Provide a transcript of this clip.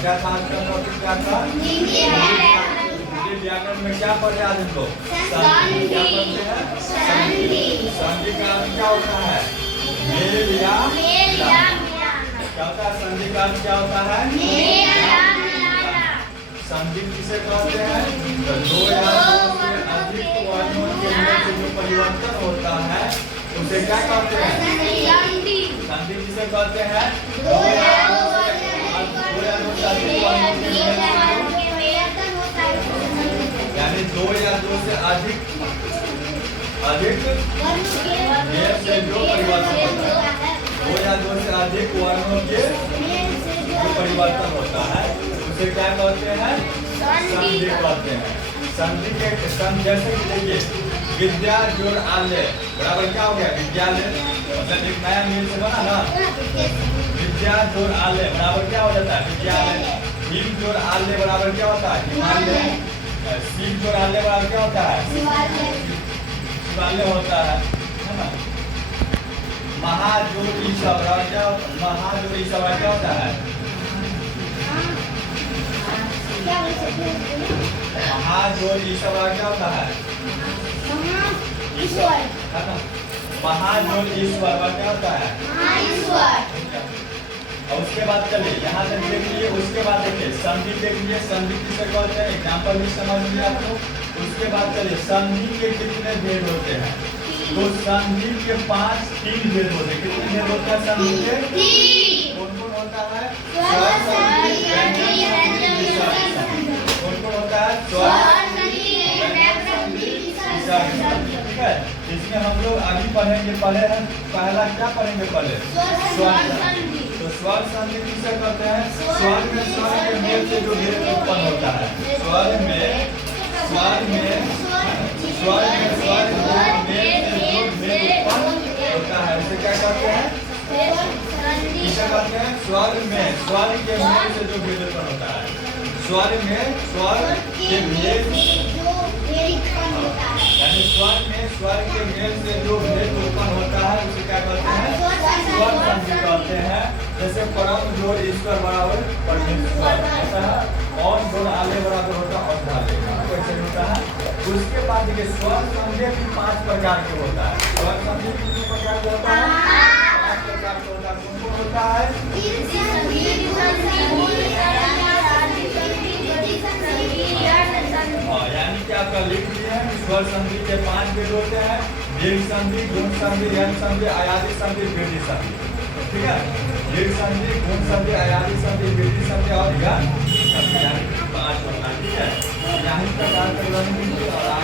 क्या था आज का टॉपिक क्या था? हिंदी व्याकरण में क्या पढ़े आज हम लोग? संधि। क्या पढ़ते हैं? संधि। संधि का अर्थ क्या होता है? मेल या क्या होता है? संधि का अर्थ क्या होता है? संधि किसे कहते हैं? तो दो या दो से अधिक वर्णों के मेल से जो परिवर्तन होता है उसे क्या कहते हैं? संधि किसे कहते हैं? दो या दो से अधिक वर्णों के मेल यानी दो या दो से अधिक मेल से जो परिवर्तन होता है, दो या दो से अधिक वर्णों के जो परिवर्तन होता है उसे क्या कहते हैं? संधि कहते हैं। संधि के जैसे कि देखिए विद्या जोड़ आल्य बराबर क्या हो गया? विद्यालय मतलब एक नया मेल से बना ना। विद्या जोड़ आल्य बराबर क्या हो जाता है? विद्यालय। हिम जोड़ आल्य बराबर क्या होता है? हिमालय। शिव जोड़ आल्य बराबर क्या होता है? शिवालय होता है ना। महाजोड़ ईसा बराबर क्या होता है? महाजोड़ ईसा बराबर क्या होता है? महाजोड़ ईसा बराबर क्या होता है? महाजोड़ ईश्वर बराबर क्या होता है? और उसके बाद चलिए यहाँ तक देख लीजिए। उसके बाद देखिए संधि देख लीजिए। संधि किसे कहते हैं? एग्जाम्पल भी समझ लिया आप लोग। उसके बाद चलिए संधि के कितने भेद होते हैं? तो संधि के 3 भेद होते हैं। कितने भेद होते हैं संधि के? कौन कौन होता है? कौन कौन होता है? ठीक है। इसमें हम लोग अभी पढ़ेंगे। पहला क्या पढ़ेंगे? पहले स्वर संधि। तो स्वर संधि किसे कहते हैं? स्वर में स्वर के मेल से जो भेद उत्पन्न होता है। स्वर में स्वर के मेल से जो भेद उत्पन्न होता है उसे क्या कहते हैं? किसे कहते हैं? स्वर में स्वर के मेल से जो भेद उत्पन्न होता है। स्वर में स्वर के मेल यानी स्वर के मेल से जो भेद उत्पन्न होता है उसे क्या कहते हैं? स्वर संधि कहते हैं। जैसे परम जोड़ ईश्वर बराबर परमेश्वर होता है और जोड़ आले बराबर होता है औषधालय कैसे होता है। उसके बाद देखिए स्वर संधि भी 5 प्रकार के होता है। स्वर संधि कितने प्रकार के होता है? 5 प्रकार के होता है। कौन कौन होता है? यानी कि आपका लिख दिए हैं स्वर संधि के 5 भेद होते हैं। दीर्घ संधि, गुण संधि, यंग संधि, अयादी संधि, वृद्धि संधि। ठीक है। दीर्घ संधि, गुण संधि, अयादी संधि, वृद्धि संधि और यंग संधि यानी 5 होता है। ठीक है। यहीं तक